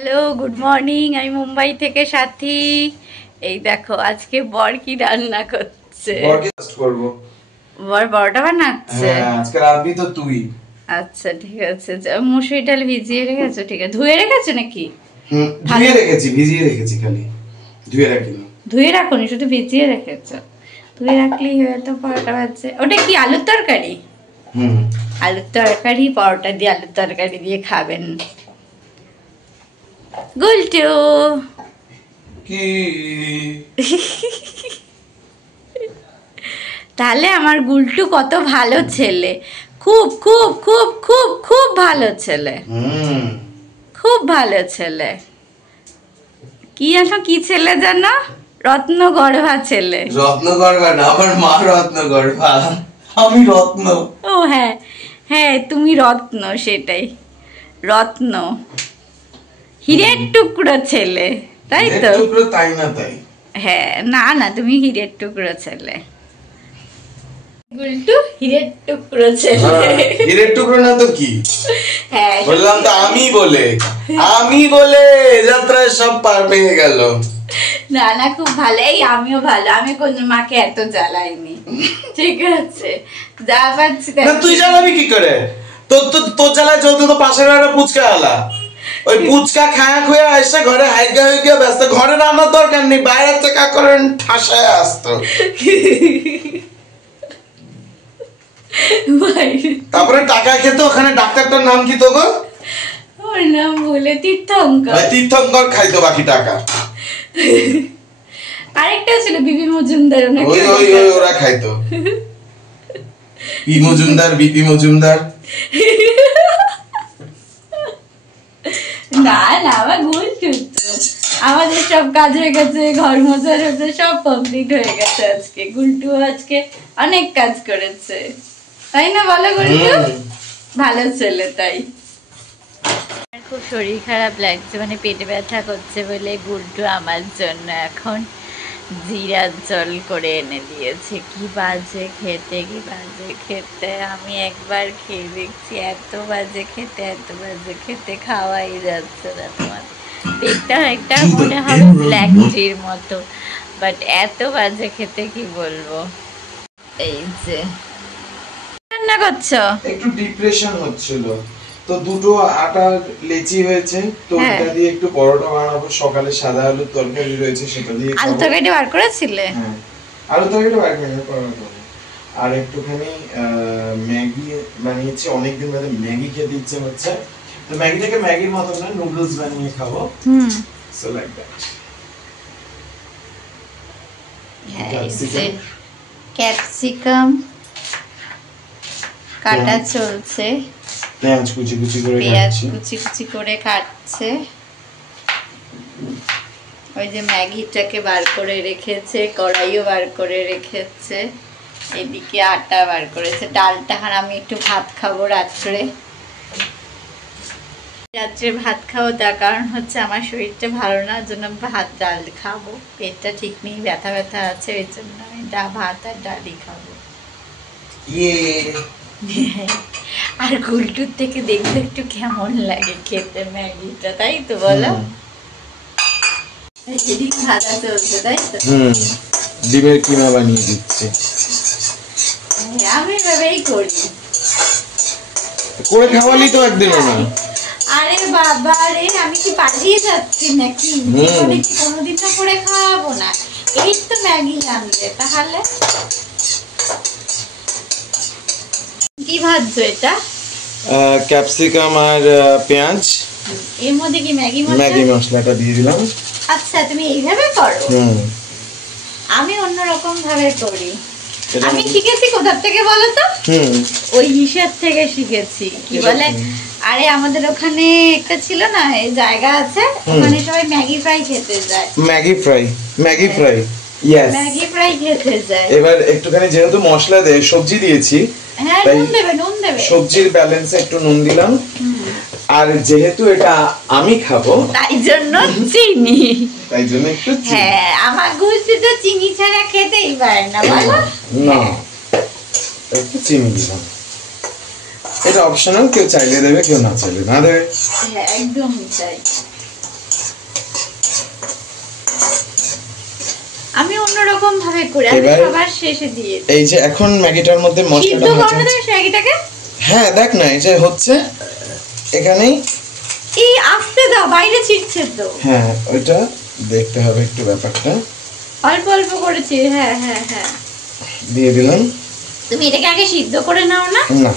Hello, good morning. আমি মুম্বাই থেকে সাথী। এই দেখো আজকে বর কি রান্না করছে। বরকে টেস্ট করব। বর বড়টা বানাচ্ছে। হ্যাঁ, আজকে রাতবি তো তুই। আচ্ছা ঠিক আছে, মুসুরি ডাল ভিজিয়ে রেখেছো? ঠিক আছে, ধুয়ে রেখেছো নাকি? ধুয়ে রেখেছি, ভিজিয়ে রেখেছি, খালি ধুয়ে রাখিনি। ধুয়ে রাখোনি, শুধু ভিজিয়ে রেখেছো। ধুয়ে রাখলেই হয়তো পরোটা ভাজছে। ওটা কি আলুর তরকারি? আলুর তরকারি, পরোটা দিয়ে আলুর তরকারি দিয়ে খাবেন গুলটু। কি তাহলে আমার গুলটু কত ভালো ছেলে, খুব খুব খুব খুব খুব ভালো ছেলে, খুব ভালো ছেলে। কি জানো, কি ছেলে জানো? রত্নগর্ভা ছেলে। রত্নগর্ভা না, আমার মা রত্নগর্ভা, আমি রত্ন। ও হ্যাঁ হ্যাঁ, তুমি রত্ন, সেটাই রত্ন, হীরের টুকরো ছেলে, তাই তো? টুকরো তাই না তাই? হ্যাঁ, না না, তুমি হীরের টুকরো ছেলে। গুলটু হীরের টুকরো ছেলে। হীরের টুকরো না তো কি? হ্যাঁ বললাম তো, আমি বলে যাত্রায় সব পার পেয়ে গেল। না না, খুব ভালো। এই আমিও ভালো, আমি কোন মাকে এত জ্বালাইনি। ঠিক আছে, যা পাচ্ছি না, তুই জ্বালাবি কি করে? তোর জ্বালায় চলতে তো পাশের একটা পুচকা আলা, ওই পুচকা খায়া খুয়া এসে ঘরে হাইগা হয়ে গিয়ে ব্যস্ত। ঘরে রান্নার দরকার নেই, বাইরে থেকে করেন ঠাসায় আসতো। তারপরে টাকা খেতে, ওখানে ডাক্তারটার নাম কি তো গো? ওর নাম বলে তীর্থঙ্কর। তীর্থঙ্কর খাইতো বাকি টাকা। আরেকটা ছিল বিপি মজুমদার, ওরা খাইতো। P Majumdar, BP Majumdar. না না, আমার গুলটু তো। আমাদের সব কাজ হয়ে গেছে, ঘর মোছা হয়েছে, সব কমপ্লিট হয়ে গেছে। আজকে গুলটু আজকে অনেক কাজ করেছে, তাই না বলো গুলটু? ভালো ছেলে তাই। খুব শরীর খারাপ লাগছে, মানে পেটে ব্যথা করছে বলে গুলটু আমার জন্য এখন জিরার জল করে এনে দিয়েছে। কি বাজে খেতে, কি বাজে খেতে। আমি একবার খেয়ে দেখছি, এত বাজে খেতে, এত বাজে খেতে, খাওয়াই যাচ্ছে না। তোমার পেটটা একটা মনে হবে ব্ল্যাক টির মতো, বাট এত বাজে খেতে, কি বলবো। এই যে রান্না করছো? একটু ডিপ্রেশন হচ্ছিল তো, দুটো আটা লেচি হয়েছে তো, এটা দিয়ে একটু পরোটা বানাবো। সকালে সাদা আলুর তরকারি রয়েছে, সেটা দিয়ে আলু তরকারিটা বার করেছিলে? হ্যাঁ, আলু তরকারিটা বার করে পরোটা। আর একটুখানি ম্যাগি বানিয়েছি, অনেকদিন ধরে ম্যাগি খেতে ইচ্ছে হচ্ছে, তো ম্যাগিটাকে ম্যাগির মতো না, নুডলস বানিয়ে খাবো। So like that. ক্যাপসিকাম কাটা চলছে, পেঁয়াজ কুচি কুচি করে কাটছে। ওই যে ম্যাগিটাকে বার করে রেখেছে, কড়াইও বার করে রেখেছে, এদিকে আটা বার করেছে। ডালটা, আর আমি একটু ভাত খাবো রাত্রে ভাত খাবো। তার কারণ হচ্ছে আমার শরীরটা ভালো না, জন্য ভাত ডাল খাবো। পেটটা ঠিক নেই, ব্যথা ব্যথা আছে, ওই জন্য আমি ভাত আর ডালই খাবো। আর গুলটুর থেকে দেখবে একটু কেমন লাগে খেতে ম্যাগিটা, তাই তো বলো? ডিম ভাজা চলছে, তাই তো? ডিমের কিমা বানিয়ে দিচ্ছে। আমি এভাবেই করি, করে খাওয়ালি তো একদিনও না। আরে বাবা রে, আমি কি পালিয়ে যাচ্ছি নাকি? জীবনে কি কোনোদিন তো করে খাওয়াবো না? এই তো ম্যাগি আনবে, তাহলে কি ভাজছো এটা? ক্যাপসিকাম আর পেঁয়াজ। এর মধ্যে কি ম্যাগি মশলাটা দিয়ে দিলাম। আচ্ছা, তুমি এইভাবে করো? আমি অন্যরকম ভাবে করি। আমি শিখেছি কোথা থেকে বলো তো? ওই হিসাব থেকে শিখেছি। কি বলে, আরে আমাদের ওখানে একটা ছিল না, এই জায়গা আছে, ওখানে সবাই ম্যাগি ফ্রাই খেতে যায়। Maggi fry yes, Maggi fry খেতে যায়। এবার একটুখানি যেহেতু মশলা দেয়, সবজি দিয়েছি, হ্যাঁ নুন দেবে, সবজির ব্যালেন্সে একটু নুন দিলাম। আর যেহেতু এটা আমি খাবো, তাই জন্য চিনি, একটু চিনি। হ্যাঁ, আমার গুলটু তো চিনি ছাড়া খেতেই পারে না, বলো না, একটু চিনি দিলাম। এটা অপশনাল, কেউ চাইলে দেবে, কেউ না চাইলে না দেবে। হ্যাঁ, একদমই তাই। আমি অন্যরকম ভাবে করি, আমি সবার শেষে দিয়ে। এই যে এখন ম্যাগিটার মধ্যে মশলাটা ভাজা হচ্ছে ম্যাগিটাকে। হ্যাঁ দেখ না এই যে হচ্ছে এখানেই, এই আস্তে দাও, বাইরে ছিটছে তো। হ্যাঁ ওইটা দেখতে হবে একটু ব্যাপারটা। অল্প অল্প করেছি, হ্যাঁ হ্যাঁ হ্যাঁ দিয়ে দিলাম। তুমি এটাকে আগে সিদ্ধ করে নাও না? না।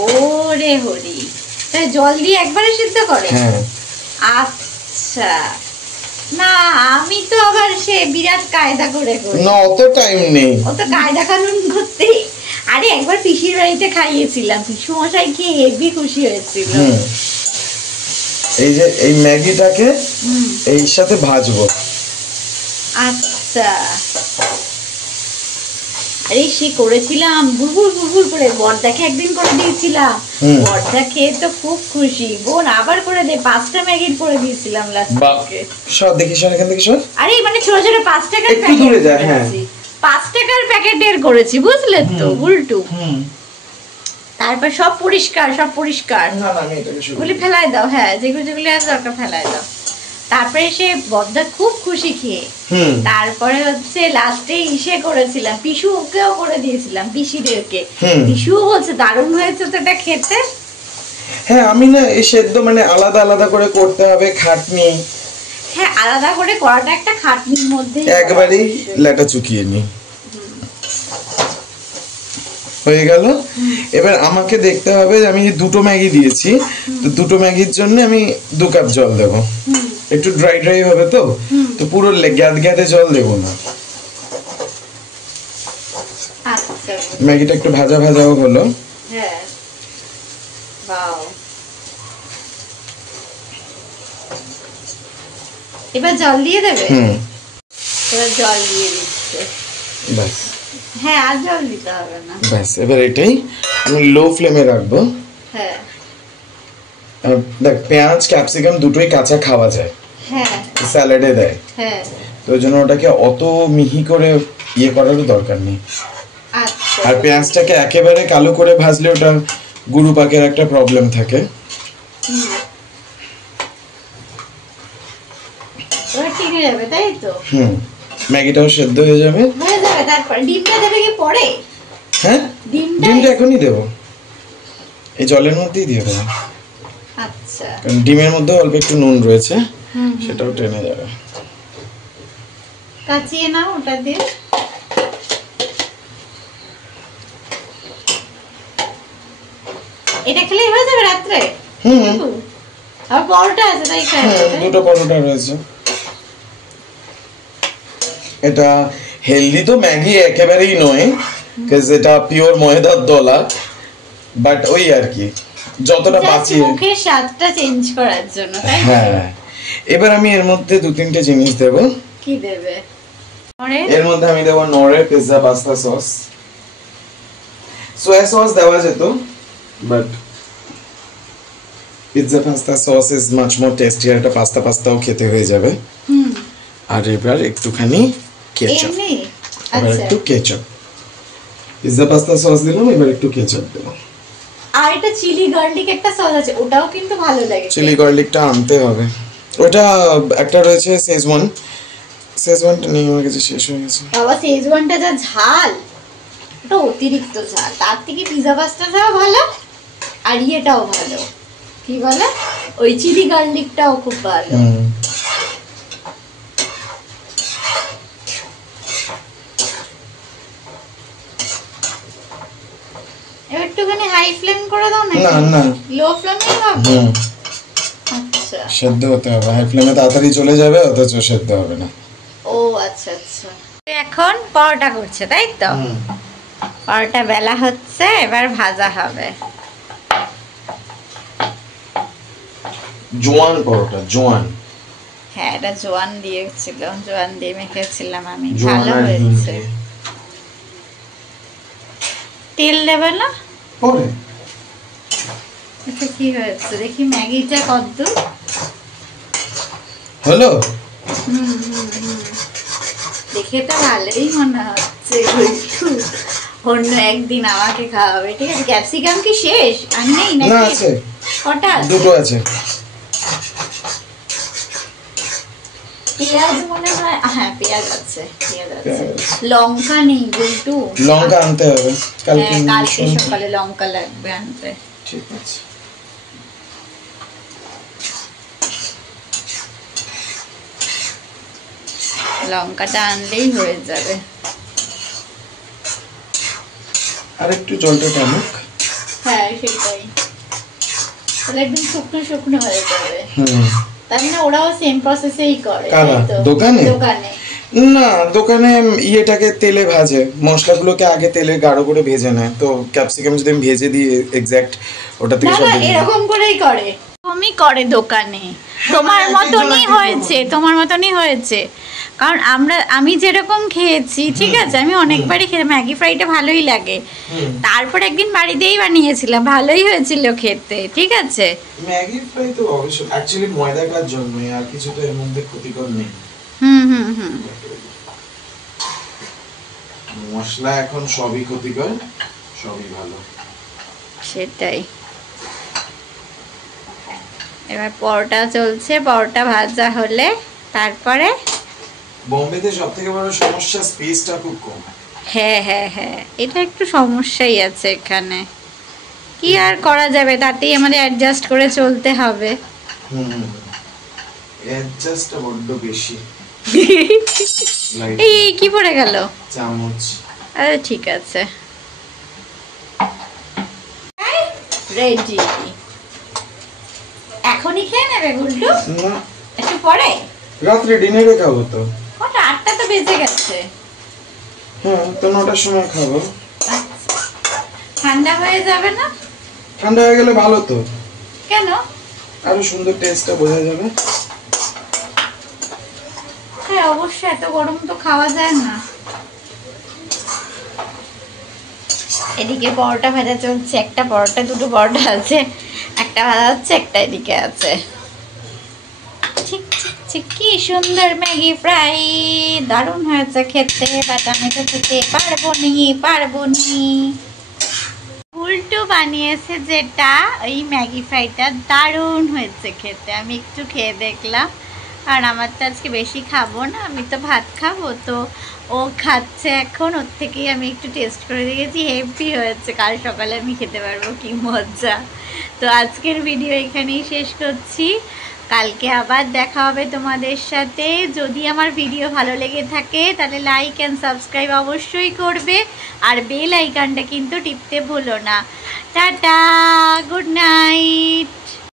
ওরে হরি, তাই জল দিয়ে একবারে সিদ্ধ করে? হ্যাঁ। আচ্ছা, না আমি তো আবার সে বিরাট কায়দা করে করি। না অত টাইম নেই, অত কায়দা কানুন করতে। আরে একবার পিসির বাড়িতে খাইয়েছিলাম, পিসু মশাই খেয়ে হেভি খুশি হয়েছিল। এই যে এই ম্যাগিটাকে এই সাথে ভাজবো। আচ্ছা, আরে সে করেছিলাম বুলবুল বুলবুল করে, বড়দাকে একদিন করে দিয়েছিলাম, বড়দা খেয়ে তো খুব খুশি। বোন আবার করে দে, 5টা ম্যাগির করে দিয়েছিলাম লাস্টে। সব দেখি সর এখান থেকে সর। আরে মানে ছোট ছোট 5 টাকার একটু দূরে যা। হ্যাঁ 5 টাকার প্যাকেটের করেছি, বুঝলে তো বুলটু। তারপর সব পরিষ্কার, সব পরিষ্কার। না না আমি এটাকে শুরু গুলি ফেলাই দাও, হ্যাঁ যেগুলো যেগুলো আছে দরকার ফেলাই দাও। তারপরে সে বড়দা খুব খুশি খেয়ে। তারপরে হচ্ছে লাস্টে ইসে করেছিলাম, পিসু ওকেও করে দিয়েছিলাম, পিসিদেরকে। পিসুও বলছে দারুণ হয়েছে তো এটা খেতে। হ্যাঁ আমি না এই সেদ্ধ মানে আলাদা আলাদা করে করতে হবে, খাটনি। হ্যাঁ আলাদা করে করাটা একটা খাটনির মধ্যে, একবারই লেটা চুকিয়ে নি হয়ে গেল। এবার আমাকে দেখতে হবে যে আমি যে 2টো ম্যাগি দিয়েছি, তো 2টো ম্যাগির জন্য আমি 2 কাপ জল দেবো। একটু ড্রাই ড্রাই হবে তো, তো পুরো গ্যাদ গ্যাদে জল দেবো না। ম্যাগিটা একটু ভাজা ভাজাও হলো। হ্যাঁ বাও, এবার জল দিয়ে দেবে। এবার জল দিয়ে দিচ্ছে, বাস। হ্যাঁ আর জল দিতে হবে না, বাস। এবার এটাই আমি লো ফ্লেমে রাখবো। হ্যাঁ দেখ পেঁয়াজ ক্যাপসিকাম দুটোই কাঁচা খাওয়া যায়, হ্যাঁ স্যালাডে দেয়, হ্যাঁ তো ওই জন্য ওটাকে অত মিহি করে ইয়ে করারও দরকার নেই। আচ্ছা, আর পেঁয়াজটাকে একেবারে কালো করে ভাজলে ওটা গুরু পাকের একটা প্রবলেম থাকে। ওটা ঠিক হয়ে যাবে তাই তো? ম্যাগিটাও সেদ্ধ হয়ে যাবে। হয়ে যাবে। তারপর ডিমটা দেবে কি পরে? হ্যাঁ ডিমটা এখনই দেবো, এই জলের মধ্যেই দিয়ে দেবো। আচ্ছা, কারণ ডিমের মধ্যে অল্প একটু নুন রয়েছে, সেটাও টেনে যাবে। কাচিয়ে নাও ওটা দিয়ে। এটা খেলেই হয়ে যাবে রাত্রে? আর পরোটা আছে তাই খাই। 2টো পরোটা রয়েছে। এটা হেলদি তো ম্যাগি একেবারেই নয়, কারণ এটা পিওর ময়দার দলা, বাট ওই আর কি যতটা বাঁচিয়ে মুখের স্বাদটা চেঞ্জ করার জন্য, তাই? হ্যাঁ। এবার আমি এর মধ্যে 2-3টে জিনিস দেব। কি দেবে? এর মধ্যে আমি দেব নরের pizza pasta sauce. Soya sauce দেওয়া যেত, but pizza pasta sauce is much more tasty, আর এটা পাস্তা পাস্তাও খেতে হয়ে যাবে। আর এবার একটুখানি কেচাপ, এবার একটু কেচাপ। পিৎজা পাস্তা সস দিলাম, এবার একটু কেচাপ দিলাম। আর এটা চিলি গার্লিক একটা সস আছে, ওটাও কিন্তু ভালো লাগে। চিলি গার্লিকটা আনতে হবে, ওটা একটা রয়েছে শেজওয়ান, শেজওয়ানটা নেই আমার কাছে, শেষ হয়ে গেছে। বাবা শেজওয়ানটা যা ঝাল, ওটা অতিরিক্ত ঝাল। তার থেকে পিৎজা পাস্তাটাও ভালো, আর ইয়েটাও ভালো, কি বলে ওই চিলি গার্লিকটাও খুব ভালো। একটুখানি হাই ফ্লেম করে দাও না। না না লো ফ্লেমেই হবে। আচ্ছা সেদ্ধ হতে হবে, হাই ফ্লেমে তাড়াতাড়ি চলে যাবে, অথচ সেদ্ধ হবে না। ও আচ্ছা আচ্ছা। এখন পরোটা করছে তাই তো? পরোটা বেলা হচ্ছে, এবার ভাজা হবে। জোয়ান পরোটা, জোয়ান। হ্যাঁ এটা জোয়ান দিয়েছিল, জোয়ান দিয়ে মেখেছিলাম আমি, ভালো হয়েছে। তেল দেবে না পরে? এটা কি হয়েছে দেখি, ম্যাগিটা কদ্দূর হলো? দেখে তো ভালোই মনে হচ্ছে। অন্য একদিন আমাকে খাওয়াবে, ঠিক আছে? ক্যাপসিকাম কি শেষ আর নেই নাকি? না আছে, কটা? 2টো আছে। পেঁয়াজ মনে হয়, হ্যাঁ পেঁয়াজ আছে, লঙ্কা নেই গুলটু, লঙ্কা আনতে হবে কালকে সকালে লঙ্কা লাগবে আনতে। ঠিক আছে। লঙ্কাটা আনলেই হয়ে যাবে। আর একটু জলটা টানুক। হ্যাঁ সেটাই, তাহলে একদম শুকনো শুকনো হয়ে যাবে। তার মানে ওরাও সেম প্রসেসেই করে। দোকানে না, দোকানে ইয়েটাকে তেলে ভাজে, মশলাগুলোকে আগে তেলে গাঢ় করে ভেজে নেয়, তো ক্যাপসিকাম যদি আমি ভেজে দিই এক্স্যাক্ট ওটা থেকে সব এরকম করেই করে, তুমি করে দোকানে। তোমার মতনই হয়েছে, তোমার মতনই হয়েছে। কারণ আমি যেরকম খেয়েছি, ঠিক আছে, আমি অনেকবারই খেয়ে ম্যাগি ফ্রাইটা ভালোই লাগে। তারপর একদিন বাড়িতেই বানিয়েছিলাম, ভালোই হয়েছিল খেতে, ঠিক আছে। ম্যাগি ফ্রাই তো অবশ্যই অ্যাকচুয়ালি ময়দাটার জন্যই, আর কিছু তো এর মধ্যে ক্ষতিকর নেই। মশলা এখন সবই ক্ষতিকর, সবই ভালো। সেটাই। এবার পরোটা চলছে, পরোটা ভাজা হলে তারপরে বোম্বেতে সবথেকে বড় সমস্যা স্পেসটা খুব কম। হ্যাঁ হ্যাঁ হ্যাঁ, এটা একটু সমস্যাই আছে এখানে, কি আর করা যাবে, তাতেই আমাদের অ্যাডজাস্ট করে চলতে হবে। অ্যাডজাস্টটা বড্ড বেশি। এই কি পড়ে গেল? চামচ। আরে ঠিক আছে, রেডি। এখনই খেয়ে নেবে গুল্টু? না, একটু পরে রাত্রে ডিনারে খাবো তো। কটা? 8টা তো বেজে গেছে। হ্যাঁ, তো 9টার সময় খাবো। ঠান্ডা হয়ে যাবে না? ঠান্ডা হয়ে গেলে ভালো তো। কেন? আরো সুন্দর টেস্টটা বোঝা যাবে। হ্যাঁ অবশ্যই, এত গরম তো খাওয়া যায় না। এদিকে পরোটা ভাজা চলছে, একটা পরোটা, দুটো পরোটা আছে, একটা ভাজা হচ্ছে, একটা এদিকে আছে। কি সুন্দর ম্যাগি ফ্রাই, দারুণ হয়েছে খেতে, বাট আমি তো খেতে পারবো নি। উল্টো বানিয়েছে যেটা, ওই ম্যাগি ফ্রাইটা দারুণ হয়েছে খেতে। আমি একটু খেয়ে দেখলাম, আর আমার তো আজকে বেশি খাবো না, আমি তো ভাত খাবো, তো ও খাচ্ছে এখন, ওর থেকেই আমি একটু টেস্ট করে দেখেছি, হেভি হয়েছে। কাল সকালে আমি খেতে পারবো, কি মজা। তো আজকের ভিডিও এখানেই শেষ করছি, কালকে আবার দেখা হবে তোমাদের সাথে। যদি আমার ভিডিও ভালো লেগে থাকে তাহলে লাইক অ্যান্ড সাবস্ক্রাইব অবশ্যই করবে, আর বেল আইকনটা কিন্তু টিপতে ভুলো না। Tata, good night.